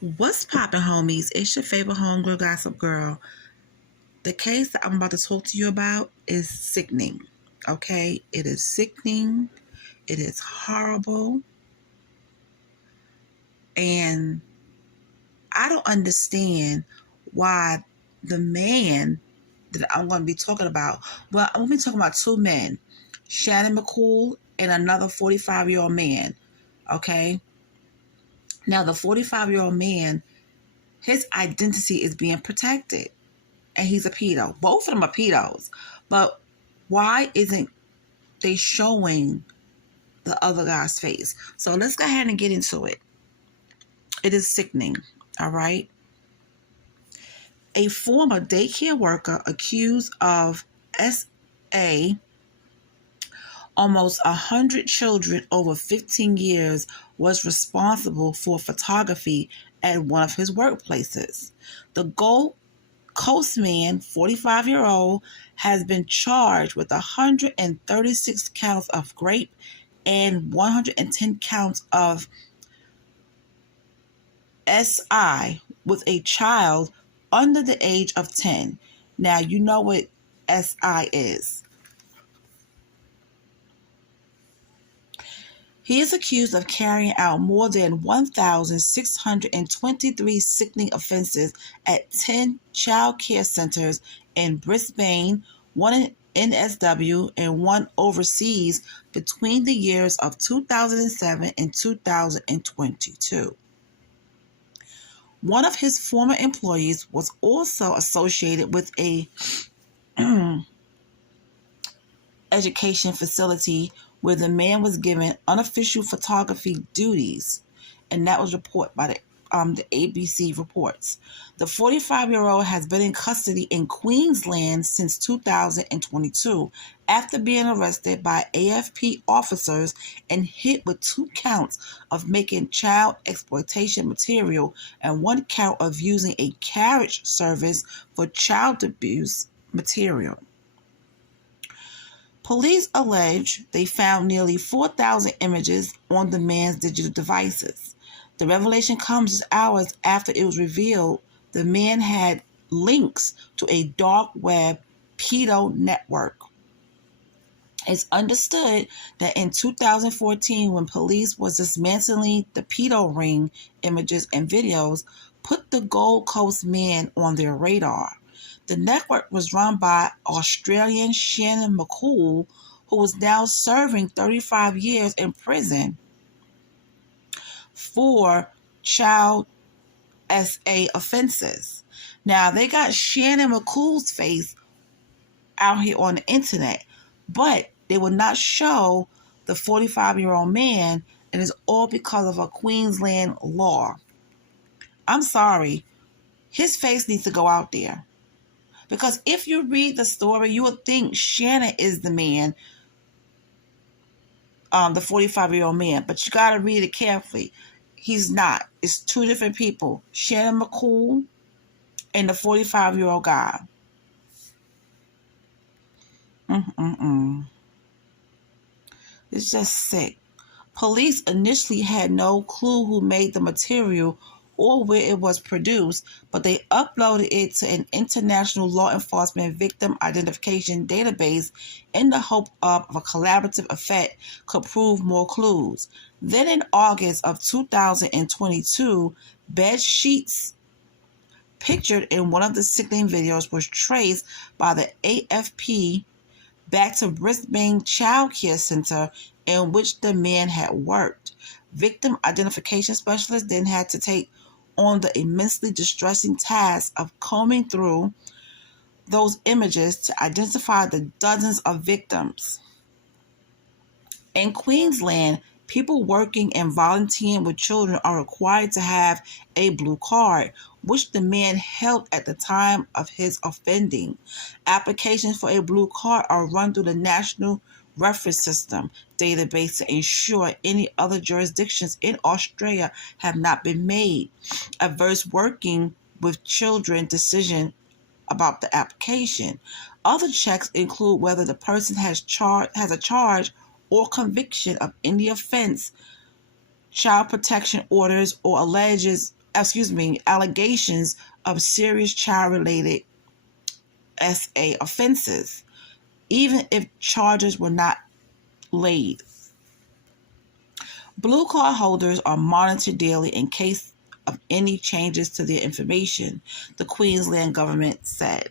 What's poppin', homies? It's your favorite homegirl, Gossip Girl. The case that I'm about to talk to you about is sickening. Okay? It is sickening. It is horrible. And I don't understand why the man that I'm going to be talking about, well, I'm going to be talking about two men, Shannon McCoole and another 45-year-old man. Okay? Now, the 45-year-old man, his identity is being protected. And he's a pedo. Both of them are pedos. But why isn't they showing the other guy's face? So let's go ahead and get into it. It is sickening, all right? A former daycare worker accused of SA almost 100 children over 15 years was responsible for photography at one of his workplaces. The Gold Coast man, 45-year-old, has been charged with 136 counts of rape and 110 counts of SI with a child under the age of 10. Now, you know what SI is. He is accused of carrying out more than 1,623 sickening offenses at 10 child care centers in Brisbane, one in NSW, and one overseas between the years of 2007 and 2022. One of his former employees was also associated with a education facility where the man was given unofficial photography duties, and that was reported by the ABC reports. The 45-year-old has been in custody in Queensland since 2022 after being arrested by AFP officers and hit with 2 counts of making child exploitation material and 1 count of using a carriage service for child abuse material. Police allege they found nearly 4,000 images on the man's digital devices. The revelation comes just hours after it was revealed the man had links to a dark web pedo network. It's understood that in 2014, when police was dismantling the pedo ring, images and videos put the Gold Coast man on their radar. The network was run by Australian Shannon McCoole, who was now serving 35 years in prison for child SA offenses. Now, they got Shannon McCoole's face out here on the internet, but they will not show the 45-year-old man, and it's all because of a Queensland law. I'm sorry. His face needs to go out there. Because if you read the story, you would think Shannon is the man, the 45-year-old man. But you got to read it carefully. He's not. It's 2 different people. Shannon McCoole and the 45-year-old guy. It's just sick. Police initially had no clue who made the material or where it was produced, but they uploaded it to an international law enforcement victim identification database in the hope of a collaborative effect could prove more clues. Then in August of 2022, bed sheets pictured in one of the sickening videos was traced by the AFP back to Brisbane Child Care Center in which the man had worked. Victim identification specialists then had to take on the immensely distressing task of combing through those images to identify the dozens of victims. In Queensland, people working and volunteering with children are required to have a blue card, which the man held at the time of his offending. Applications for a blue card are run through the National Reference System database to ensure any other jurisdictions in Australia have not been made adverse working with children decision about the application. Other checks include whether the person has a charge or conviction of any offense, child protection orders, or alleges allegations of serious child-related SA offenses, even if charges were not laid. Blue card holders are monitored daily in case of any changes to their information, the Queensland government said.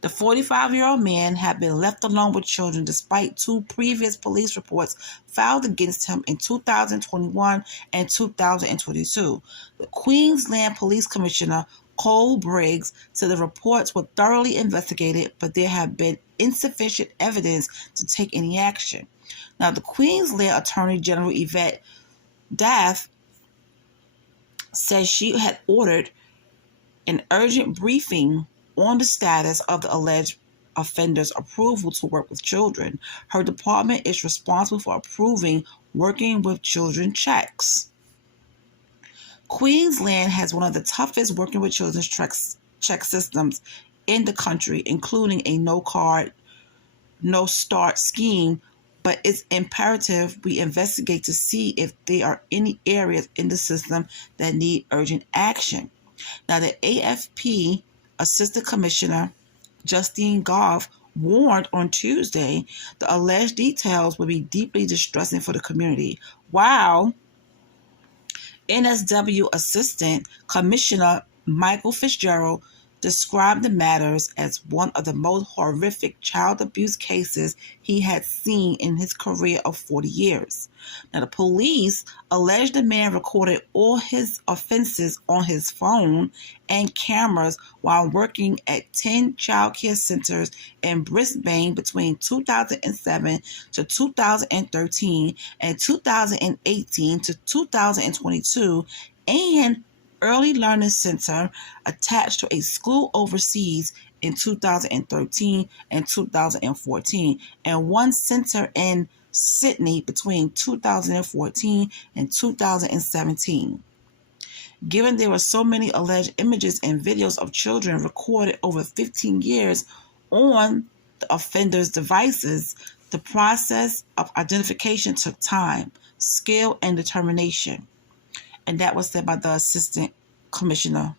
The 45-year-old man had been left alone with children despite two previous police reports filed against him in 2021 and 2022. The Queensland Police Commissioner, Cole Briggs, said the reports were thoroughly investigated, but there had been insufficient evidence to take any action. Now, the Queensland Attorney General Yvette Daff says she had ordered an urgent briefing on the status of the alleged offender's approval to work with children. Her department is responsible for approving working with children checks. Queensland has one of the toughest working with children's check systems in the country, including a no-card, no-start scheme, but it's imperative we investigate to see if there are any areas in the system that need urgent action. Now, the AFP Assistant Commissioner Justine Goff warned on Tuesday the alleged details will be deeply distressing for the community, while NSW Assistant Commissioner Michael Fitzgerald described the matters as one of the most horrific child abuse cases he had seen in his career of 40 years. Now, the police alleged the man recorded all his offenses on his phone and cameras while working at 10 child care centers in Brisbane between 2007 to 2013 and 2018 to 2022, and Early Learning Center attached to a school overseas in 2013 and 2014, and one center in Sydney between 2014 and 2017. Given there were so many alleged images and videos of children recorded over 15 years on the offender's devices, the process of identification took time, skill, and determination. And that was said by the Assistant Commissioner.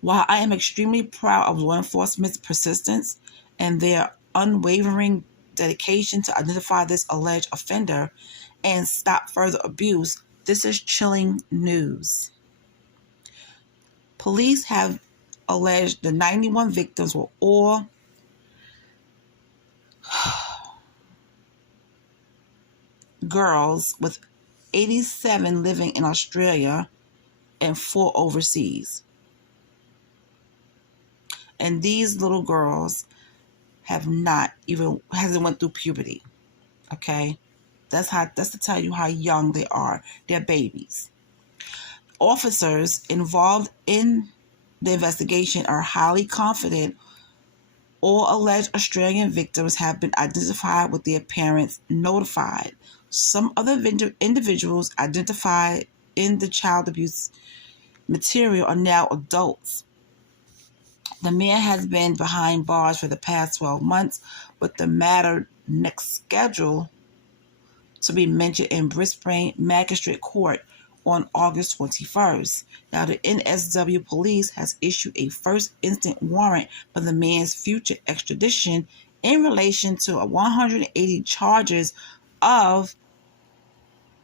While I am extremely proud of law enforcement's persistence and their unwavering dedication to identify this alleged offender and stop further abuse, this is chilling news. Police have alleged the 91 victims were all girls, with 87 living in Australia and 4 overseas. And these little girls hasn't went through puberty. Okay? That's to tell you how young they are. They're babies. Officers involved in the investigation are highly confident all alleged Australian victims have been identified with their parents notified. Some other individuals identified in the child abuse material are now adults. The man has been behind bars for the past 12 months, with the matter next scheduled to be mentioned in Brisbane Magistrate Court on August 21st. Now, the NSW Police has issued a first instant warrant for the man's future extradition in relation to 180 charges of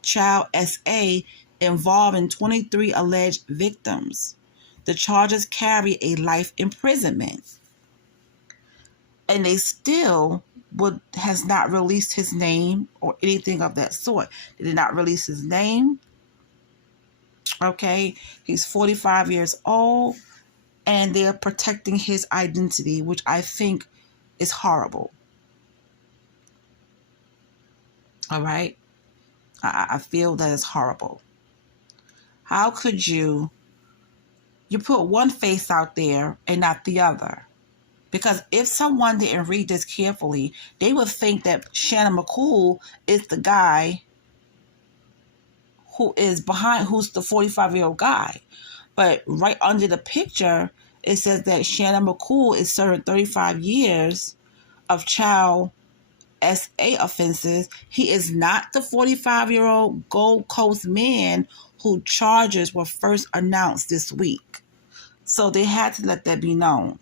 child SA involving 23 alleged victims. The charges carry a life imprisonment. And they still has not released his name or anything of that sort. They did not release his name. Okay, he's 45 years old, and they're protecting his identity, which I think is horrible. All right, I feel that is horrible. How could you put one face out there and not the other? Because if someone didn't read this carefully, they would think that Shannon McCoole is the guy who's the 45-year-old guy. But right under the picture, it says that Shannon McCoole is serving 35 years of child SA offenses, he is not the 45-year-old Gold Coast man whose charges were first announced this week. So they had to let that be known.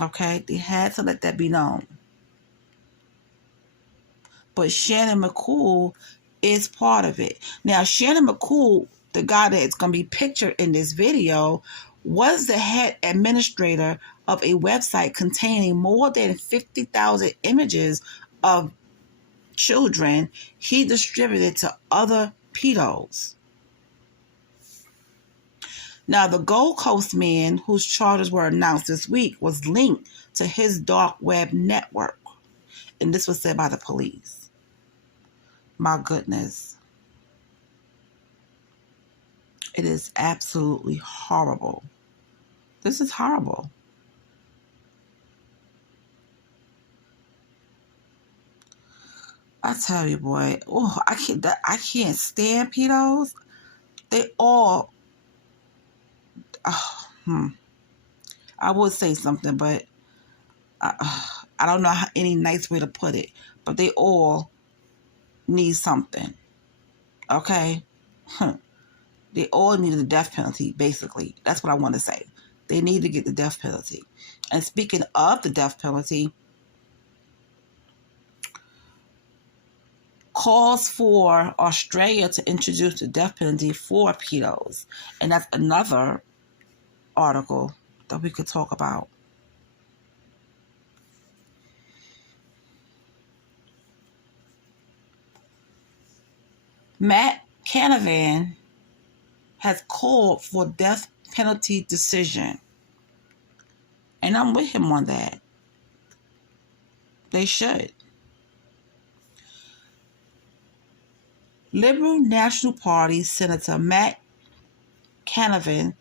Okay? They had to let that be known. But Shannon McCoole is part of it. Now, Shannon McCoole, the guy that is going to be pictured in this video, was the head administrator of a website containing more than 50,000 images of children he distributed to other pedos. Now, the Gold Coast man whose charges were announced this week was linked to his dark web network. And this was said by the police. My goodness. It is absolutely horrible. This is horrible. I tell you, boy, oh, I can't stand pedos. They all, I would say something, but I don't know any nice way to put it. But they all need something. Okay? They all need the death penalty, basically. That's what I want to say. They need to get the death penalty. And speaking of the death penalty, calls for Australia to introduce the death penalty for pedos. And that's another article that we could talk about. Matt Canavan has called for death penalty decision. And I'm with him on that. They should. Liberal National Party Senator Matt Canavan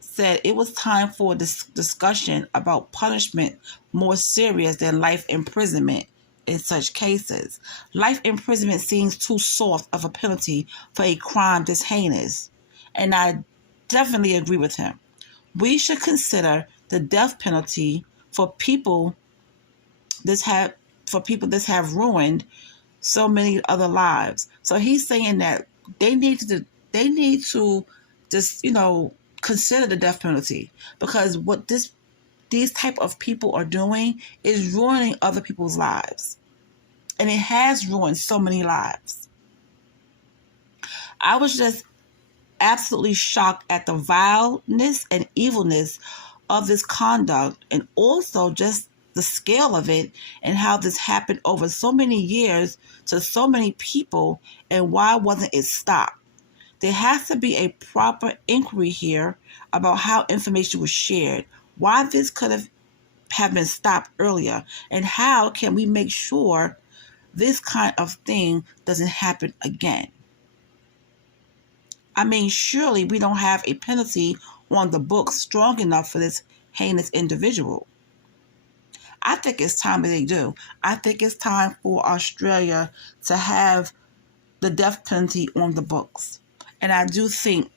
said it was time for a discussion about punishment more serious than life imprisonment in such cases. Life imprisonment seems too soft of a penalty for a crime this heinous. And I definitely agree with him. We should consider the death penalty for people this have ruined so many other lives. So he's saying that they need to just, consider the death penalty, because what these type of people are doing is ruining other people's lives. And it has ruined so many lives. I was just absolutely shocked at the vileness and evilness of this conduct, and also just the scale of it and how this happened over so many years to so many people, and why wasn't it stopped? There has to be a proper inquiry here about how information was shared, why this could have been stopped earlier, and how can we make sure this kind of thing doesn't happen again. I mean, surely we don't have a penalty on the books strong enough for this heinous individual. I think it's time that they do. I think it's time for Australia to have the death penalty on the books. And I do think,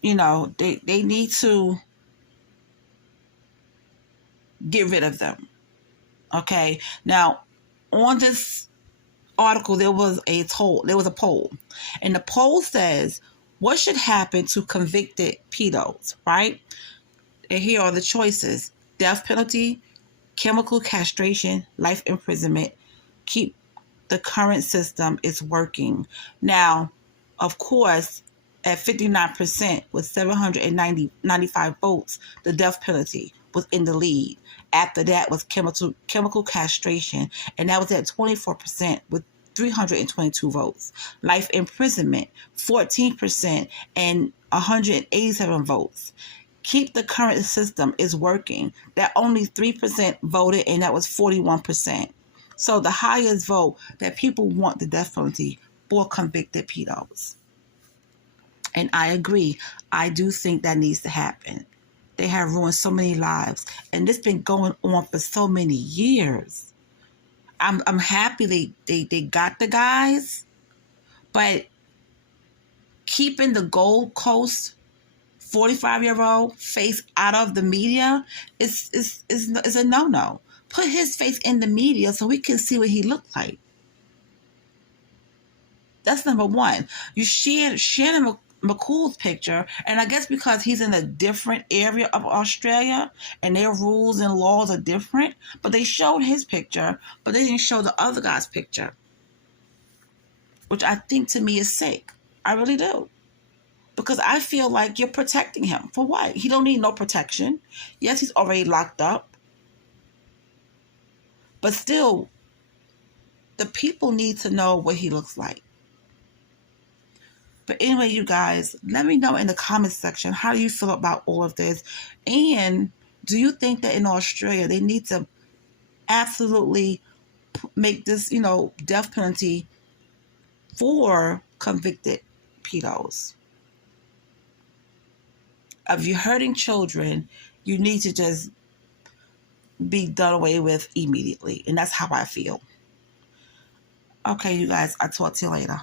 they need to get rid of them. Okay? Now, on this article, there was a poll. And the poll says, what should happen to convicted pedos, right? And here are the choices: death penalty, chemical castration, life imprisonment, keep the current system is working. Now, of course, at 59% with 795 votes, the death penalty was in the lead. After that was chemical castration, and that was at 24% with 322 votes. Life imprisonment, 14% and 187 votes. Keep the current system is working. That only 3% voted, and that was 41%. So the highest vote that people want the death penalty for convicted pedos. And I agree. I do think that needs to happen. They have ruined so many lives, and this been going on for so many years. I'm happy they got the guys, but keeping the Gold Coast 45-year-old face out of the media is a no-no. Put his face in the media so we can see what he looked like. That's number one. You shared Shannon McCoole's picture, and I guess because he's in a different area of Australia and their rules and laws are different, but they showed his picture, but they didn't show the other guy's picture, which I think to me is sick. I really do. Because I feel like you're protecting him. For what? He don't need no protection. Yes, he's already locked up. But still, the people need to know what he looks like. But anyway, you guys, let me know in the comments section, how do you feel about all of this? And do you think that in Australia, they need to absolutely make this, death penalty for convicted pedos? If you're hurting children, you need to just be done away with immediately. And that's how I feel. Okay, you guys, I'll talk to you later.